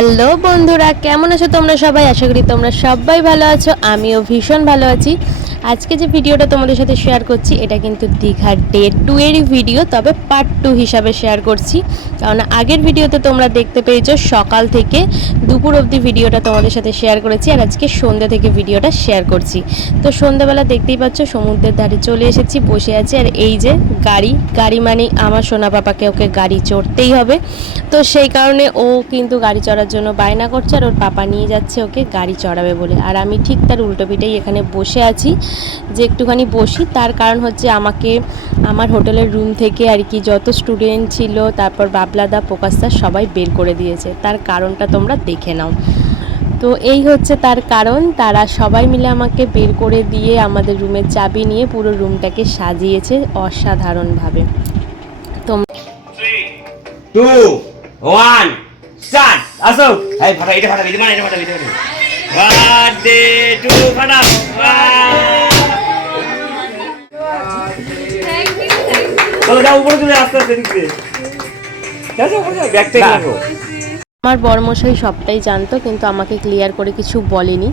Hello বন্ধুরা, কেমন আছো তোমরা সবাই? আশা করি তোমরা সবাই ভালো আছো। আমিও ভীষণ ভালো আছি। আজকে যে ভিডিওটা তোমাদের সাথে শেয়ার করছি এটা কিন্তু দীঘার ডে 2 এরই ভিডিও, তবে পার্ট 2 হিসাবে শেয়ার করছি। কারণ আগের ভিডিওতে তোমরা দেখতে পেয়েছো সকাল থেকে দুপুর অবধি ভিডিওটা তোমাদের সাথে শেয়ার করেছি, আর আজকে সন্ধ্যা থেকে ভিডিওটা শেয়ার করছি। তো সন্ধ্যাবেলা দেখতেই পাচ্ছ সমুদ্রের ধারে চলে এসেছি, বসে আছি। আর এই যে গাড়ি মানে আমার সোনা পাপাকে, ওকে গাড়ি চড়তেই হবে। তো সেই কারণে ও কিন্তু গাড়ি চড়ার জন্য বায়না করছে, আর ওর পাপা নিয়ে যাচ্ছে ওকে গাড়ি চড়াবে বলে। আর আমি ঠিক তার উল্টো পিঠেই এখানে বসে আছি, যে একটুখানি বসি। তার কারণ হচ্ছে আমাকে আমার হোটেলের রুম থেকে আর কি যত স্টুডেন্ট ছিল, তারপর বাবলাদা প্রকাশদা সবাই বের করে দিয়েছে। তার কারণটা তোমরা দেখে নাও। তো এই হচ্ছে তার কারণ, তারা সবাই মিলে আমাকে বের করে দিয়ে আমাদের রুমের চাবি নিয়ে পুরো রুমটাকে সাজিয়েছে অসাধারণভাবে। তোমরা 3, 2, 1 স্টার্ট। আসো এই ফাটা এটা ফাটা এটা মানে এটা ফাটা এটা বার্থডে টু ফাটা। চলো যাও উপরে চলে আস্তে আস্তে দিকে যাও উপরে যাও ব্যাগ থেকে রাখো। আমার বরমশাই সবটাই জানতো, কিন্তু আমাকে ক্লিয়ার করে কিছু বলেনি।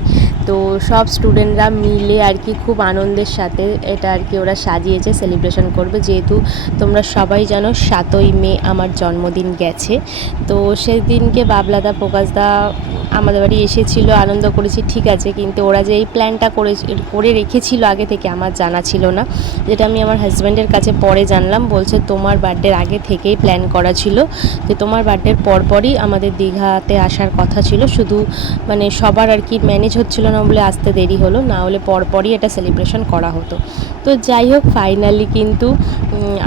তো সব স্টুডেন্টরা মিলে আর কি খুব আনন্দের সাথে এটা আর কি ওরা সাজিয়েছে, সেলিব্রেশন করবে। যেহেতু তোমরা সবাই জানো 7ই মে আমার জন্মদিন গেছে। তো সেদিনকে বাবলাদা প্রকাশদা আমাদের বাড়ি এসেছিলো, আনন্দ করেছি, ঠিক আছে। কিন্তু ওরা যে এই প্ল্যানটা করে রেখেছিল আগে থেকে আমার জানা ছিল না, যেটা আমি আমার হাজব্যান্ডের কাছে পরে জানলাম। বলছে তোমার বার্থডের আগে থেকেই প্ল্যান করা ছিল, যে তোমার বার্থডের পরপরই আমাদের দীঘাতে আসার কথা ছিল, শুধু মানে সবার আর কি ম্যানেজ হচ্ছিল না বলে আসতে দেরি হলো, না হলে পরপরই এটা সেলিব্রেশন করা হতো। তো যাই হোক, ফাইনালি কিন্তু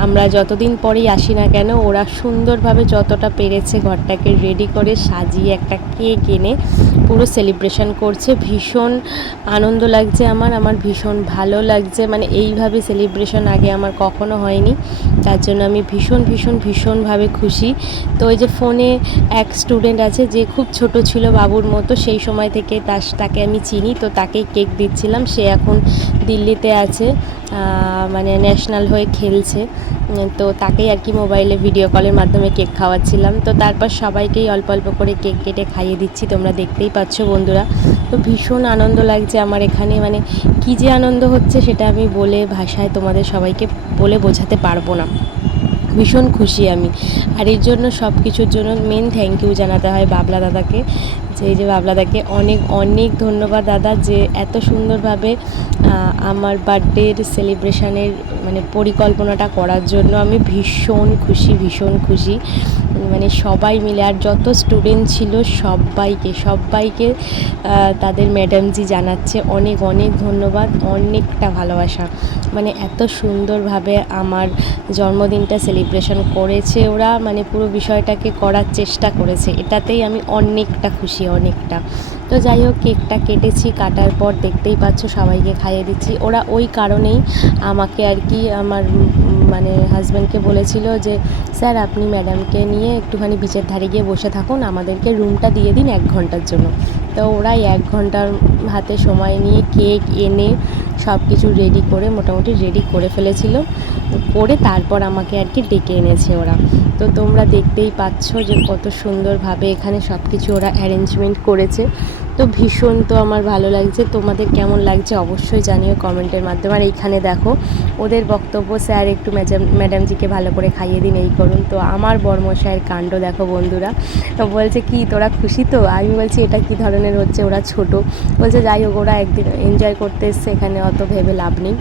আমরা যতদিন পরেই আসি না কেন, ওরা সুন্দরভাবে যতটা পেরেছে ঘরটাকে রেডি করে সাজিয়ে একটা কেক এনে পুরো সেলিব্রেশন করছে। ভীষণ আনন্দ লাগছে আমার ভীষণ ভালো লাগছে। মানে এইভাবে সেলিব্রেশন আগে আমার কখনো হয়নি, তার জন্য আমি ভীষণভাবে খুশি। তো ওই যে ফোনে এক স্টুডেন্ট আছে যে খুব ছোট ছিল বাবুর মতো, সেই সময় থেকে তাকে আমি চিনি, তো তাকেই কেক দিচ্ছিলাম। সে এখন দিল্লিতে আছে, মানে ন্যাশনাল হয়ে খেলছে। তো তাকেই আর কি মোবাইলে ভিডিও কলের মাধ্যমে কেক খাওয়াচ্ছিলাম। তো তারপর সবাইকেই অল্প অল্প করে কেক কেটে খাইয়ে দিচ্ছি, তোমরা দেখতেই পাচ্ছ বন্ধুরা। তো ভীষণ আনন্দ লাগছে আমার এখানে, মানে কী যে আনন্দ হচ্ছে সেটা আমি বলে ভাষায় তোমাদের সবাইকে বলে বোঝাতে পারবো না। ভীষণ খুশি আমি। আর এর জন্য সব কিছুর জন্য মেন থ্যাংক ইউ জানাতে হয় বাবলা দাদাকে। যে বাবলা দাদাকে অনেক অনেক ধন্যবাদ দাদা, যে এত সুন্দরভাবে আমার বার্থডের সেলিব্রেশনের মানে পরিকল্পনাটা করার জন্য। আমি ভীষণ খুশি। মানে সবাই মিলে, আর যত স্টুডেন্ট ছিল সবাইকে তাদের ম্যাডামজি জানাচ্ছে অনেক অনেক ধন্যবাদ, অনেকটা ভালোবাসা। মানে এত সুন্দরভাবে আমার জন্মদিনটা সেলিব্রেশন করেছে ওরা, মানে পুরো বিষয়টাকে করার চেষ্টা করেছে, এটাতেই আমি অনেকটা খুশি, অনেকটা। তো যাই হোক, কেকটা কেটেছি, কাটার পর দেখতেই পাচ্ছ সবাইকে খাইয়ে দিচ্ছি। ওরা ওই কারণেই আমাকে আর কি আমার মানে হাজব্যান্ডকে বলেছিল যে স্যার আপনি ম্যাডামকে নিয়ে একটুখানি বিচের ধারে গিয়ে বসে থাকুন, আমাদেরকে রুমটা দিয়ে দিন 1 ঘন্টার জন্য। তো ওরাই 1 ঘন্টার হাতে সময় নিয়ে কেক এনে সব কিছু মোটামুটি রেডি করে ফেলেছিল, করে তারপর আমাকে আর কি ডেকে এনেছে ওরা। তো তোমরা দেখতেই পাচ্ছ যে কত সুন্দরভাবে এখানে সব কিছু ওরা অ্যারেঞ্জমেন্ট করেছে। তো ভীষণ তো আমার ভালো লাগছে। তোমাদের কেমন লাগছে অবশ্যই জানিও কমেন্টের মাধ্যমে। আর এইখানে দেখো ওদের বক্তব্য, স্যার একটু ম্যাডামজিকে ভালো করে খাইয়ে দিন, এই করুন। তো আমার বরমশাইয়ের কাণ্ড দেখো বন্ধুরা। তো বলছে কি তোরা খুশি তো? আমি বলছি এটা কী ধরনের হচ্ছে, ওরা ছোট। বলছে যাই হোক, ওরা একদিন এনজয় করতে এসছে, এখানে অত ভেবে লাভ নেই।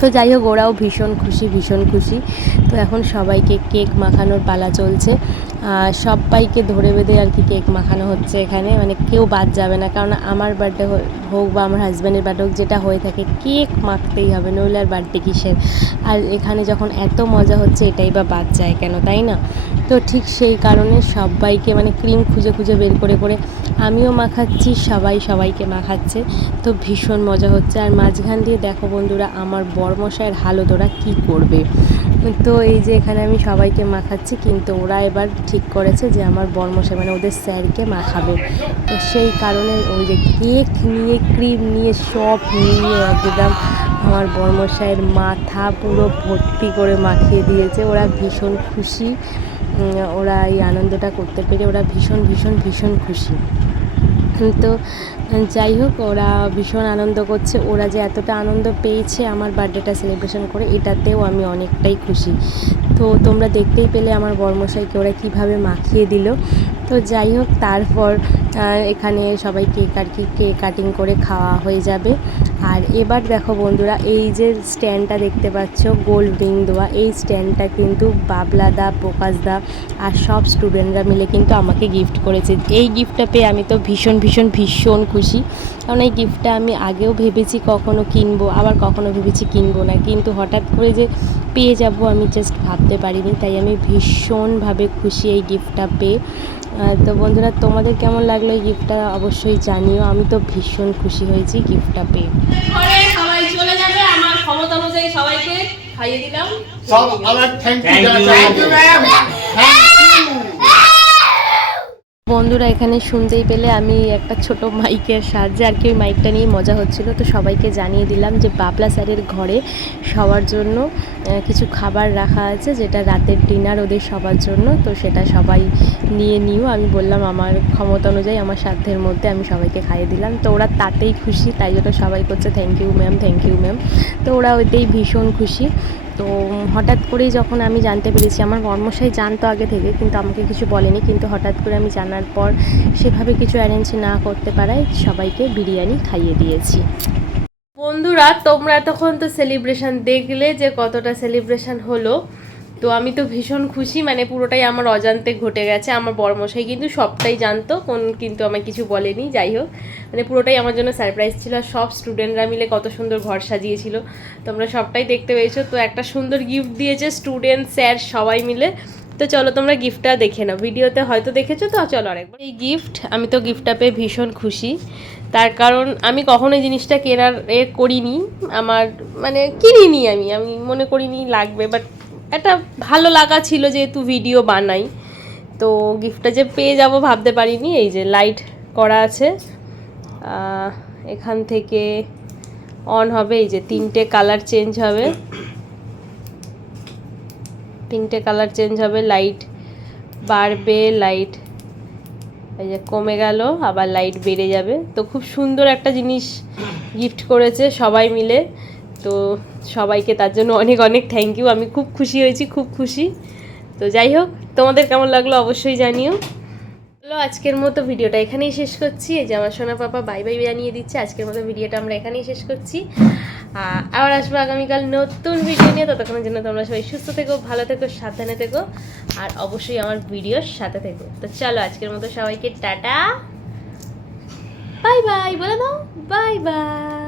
তো যাই হোক, ওরাও ভীষণ খুশি। তো এখন সবাইকে কেক মাখানোর পালা চলছে, সবাইকে ধরে বেঁধে আর কি কেক মাখানো হচ্ছে এখানে। মানে কেউ বাদ যাবে না, কারণ আমার বার্থডে হোক বা আমার হাজব্যান্ডের বার্থডে হোক, যেটা হয়ে থাকে কেক মাখতেই হবে, নইলে আর বার্থডে কিসের। আর এখানে যখন এত মজা হচ্ছে এটাই বা বাদ যায় কেন, তাই না? তো ঠিক সেই কারণে সবাইকে মানে ক্রিম খুঁজে বের করে আমিও মাখাচ্ছি, সবাইকে মাখাচ্ছে। তো ভীষণ মজা হচ্ছে। আর মাঝখান দিয়ে দেখো বন্ধুরা আমার বরমশাইয়ের হালত ওরা কী করবে। তো এই যে এখানে আমি সবাইকে মাখাচ্ছি, কিন্তু ওরা এবার ঠিক করেছে যে আমার বরমশাই মানে ওদের স্যারকে মাখাবে। তো সেই কারণে ওই যে কেক নিয়ে ক্রিম নিয়ে সব নিয়ে একদম আমার বরমশাইয়ের মাথা পুরো ভর্তি করে মাখিয়ে দিয়েছে। ওরা ভীষণ খুশি। ওরা এই আনন্দটা করতে পেরে ওরা ভীষণ ভীষণ ভীষণ খুশি। তো যাই হোক, ওরা ভীষণ আনন্দ করছে। ওরা যে এতটা আনন্দ পেয়েছে আমার বার্থডেটা সেলিব্রেশন করে, এটাতেও আমি অনেকটাই খুশি। তো তোমরা দেখতেই পেলে আমার বরমশাইকে ওরা কীভাবে মাখিয়ে দিল। তো যাই হোক, তারপর এখানে সবাই কেক কাটিং করে খাওয়া হয়ে যাবে। আর এবার দেখো বন্ধুরা, এই যে স্ট্যান্ডটা দেখতে পাচ্ছ গোল্ড রিং দেওয়া, এই স্ট্যান্ডটা কিন্তু বাবলাদা, প্রকাশদা আর সব স্টুডেন্টরা মিলে কিন্তু আমাকে গিফট করেছে। এই গিফটটা পেয়ে আমি তো ভীষণ ভীষণ ভীষণ খুশি, কারণ এই গিফটটা আমি আগেও ভেবেছি কখনো কিনবো, আবার কখনো ভেবেছি কিনবো না, কিন্তু হঠাৎ করে যে পেয়ে যাব আমি জাস্ট ভাবতে পারিনি। তাই আমি ভীষণভাবে খুশি এই গিফটটা পেয়ে। তো বন্ধুরা, তোমাদের কেমন লাগলো এই গিফটটা অবশ্যই জানিও। আমি তো ভীষণ খুশি হয়েছি গিফটটা পেয়ে। সবাই চলে যাবে, আমার ক্ষমতা অনুযায়ী সবাইকে খাইয়ে দিলাম। সব আবার থ্যাংক ইউ ম্যাম। বন্ধুরা, এখানে শুনতেই পেলে আমি একটা ছোট মাইকের সাহায্যে আর কি ওই মাইকটা নিয়ে মজা হচ্ছিল। তো সবাইকে জানিয়ে দিলাম যে বাবলা স্যারের ঘরে সবার জন্য কিছু খাবার রাখা আছে, যেটা রাতের ডিনার ওদের সবার জন্য। তো সেটা সবাই নিয়ে নিও। আমি বললাম আমার ক্ষমতা অনুযায়ী, আমার সাধ্যের মধ্যে আমি সবাইকে খাইয়ে দিলাম। তো ওরা তাতেই খুশি, তাই জন্য সবাই করছে thank you ma'am, thank you ma'am. তো ওরা ওইটাই ভীষণ খুশি। তো হঠাৎ করেই যখন আমি জানতে পেরেছি, আমার বর্মশাই জানতো আগে থেকে কিন্তু আমাকে কিছু বলেনি, কিন্তু হঠাৎ করে আমি জানার পর সেভাবে কিছু অ্যারেঞ্জ না করতে পারায় সবাইকে বিরিয়ানি খাইয়ে দিয়েছি। বন্ধুরা, তোমরা এতক্ষণ তো সেলিব্রেশন দেখলে যে কতটা সেলিব্রেশন হলো। তো আমি তো ভীষণ খুশি, মানে পুরোটাই আমার অজান্তে ঘটে গেছে। আমার বরমশাই কিন্তু সবটাই জানতো, কিন্তু আমায় কিছু বলেনি। যাই হোক, মানে পুরোটাই আমার জন্য সারপ্রাইজ ছিল। আর সব স্টুডেন্টরা মিলে কত সুন্দর ঘর সাজিয়েছিল, তোমরা সবটাই দেখতে পেয়েছো। তো একটা সুন্দর গিফট দিয়েছে স্টুডেন্ট, স্যার সবাই মিলে। তো চলো তোমরা গিফটটা দেখে নাও, ভিডিওতে হয়তো দেখেছো। তো চলো আরেকবার। এই গিফট, আমি তো গিফটটা পেয়ে ভীষণ খুশি। তার কারণ আমি কখনো এই জিনিসটা কেনার করিনি, আমার মানে কিনিনি, আমি মনে করিনি লাগবে, বাট একটা ভালো লাগা ছিল যেহেতু ভিডিও বানাই। তো গিফটটা যে পেয়ে যাব ভাবতে পারিনি। এই যে লাইট করা আছে, এখান থেকে অন হবে, এই যে 3টে কালার চেঞ্জ হবে, 3টে কালার চেঞ্জ হবে, লাইট বাড়বে, লাইট এই যে কমে গেল, আবার লাইট বেড়ে যাবে। তো খুব সুন্দর একটা জিনিস গিফট করেছে সবাই মিলে। তো সবাইকে তার জন্য অনেক অনেক থ্যাংক ইউ। আমি খুব খুশি হয়েছি, খুব খুশি। তো যাই হোক, তোমাদের কেমন লাগলো অবশ্যই জানিও। চলো আজকের মতো ভিডিওটা এখানেই শেষ করছি। এই যে আমার সোনা পাপা বাই বাই জানিয়ে দিচ্ছে। আজকের মতো ভিডিওটা আমরা এখানেই শেষ করছি। আবার আসবো আগামীকাল নতুন ভিডিও নিয়ে। ততক্ষণের জন্য তোমরা সবাই সুস্থ থেকো, ভালো থেকো, সাবধানে থেকো, আর অবশ্যই আমার ভিডিওর সাথে থেকো। তো চলো আজকের মতো সবাইকে টাটা, বাই বাই বলে দাও, বাই বাই।